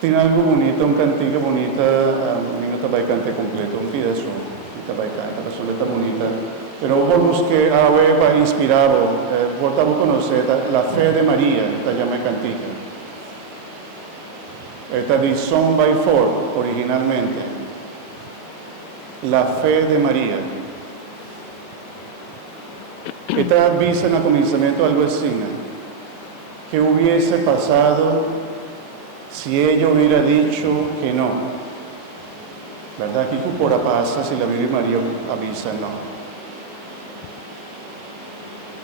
Tiene algo bonito, un cantico bonita, no te va a cantar completo, un pedazo, te va a cantar, la soleta bonita. Pero vos que para inspirado, vos te conocer la fe de María, te llama cantico. Esta de Song by Four, originalmente. La fe de María. Esta avisa en el comenzamiento algo así, ¿no? ¿Qué hubiese pasado si ella hubiera dicho que no? ¿Verdad? ¿Qué por pasa si la Virgen María avisa no?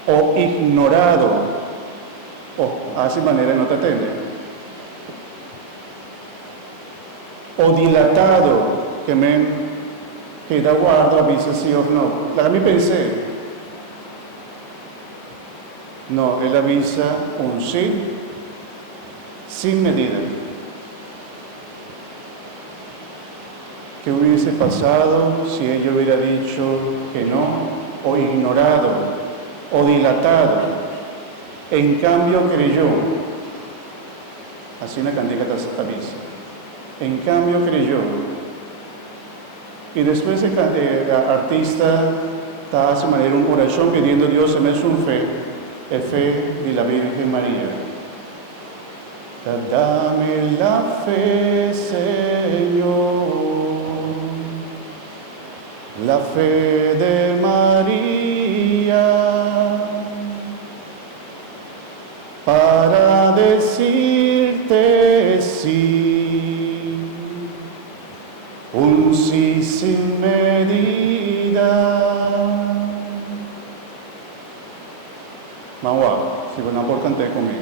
O ignorado, o hace manera no te atiende. O dilatado, que da guarda, avisa sí o no. La mí pensé, no, él avisa un sí, sin medida. ¿Qué hubiese pasado si ella hubiera dicho que no, o ignorado, o dilatado? En cambio creyó. Así una candidata avisa. En cambio creyó. Y después el artista hace manera una oración pidiendo a Dios en es un fe, el fe de la Virgen María. Dame la fe, Señor, la fe de María, para decirte sí, un sí sin medida. Maua, si van a por cantar conmigo.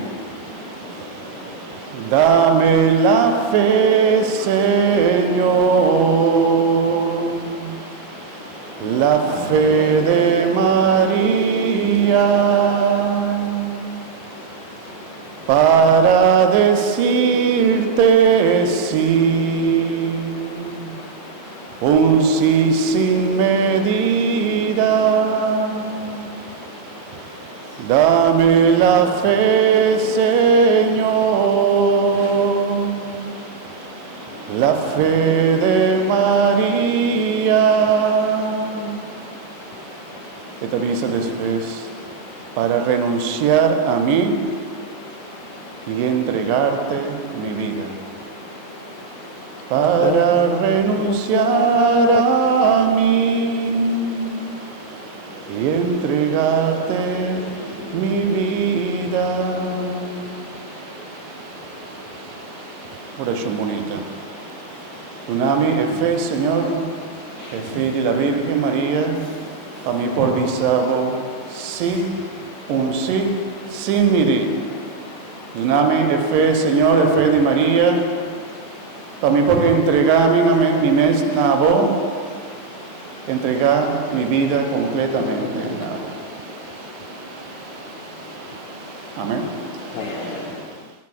Dame la fe, Señor, la fe de María, para decirte sí, un sí sin medida. Dame la fe, Señor, la fe de María. Esta avisa después, para renunciar a mí y entregarte mi vida. Para renunciar a mí y entregarte mi vida. Oración bonita. Unami e fe, Señor, e fe de la Virgen María, a mí por visado sí, un sí, sin medir. Unami e fe, Señor, e fe de María, a mí por entregar mi mes na vos, entregar mi vida completamente. Amén.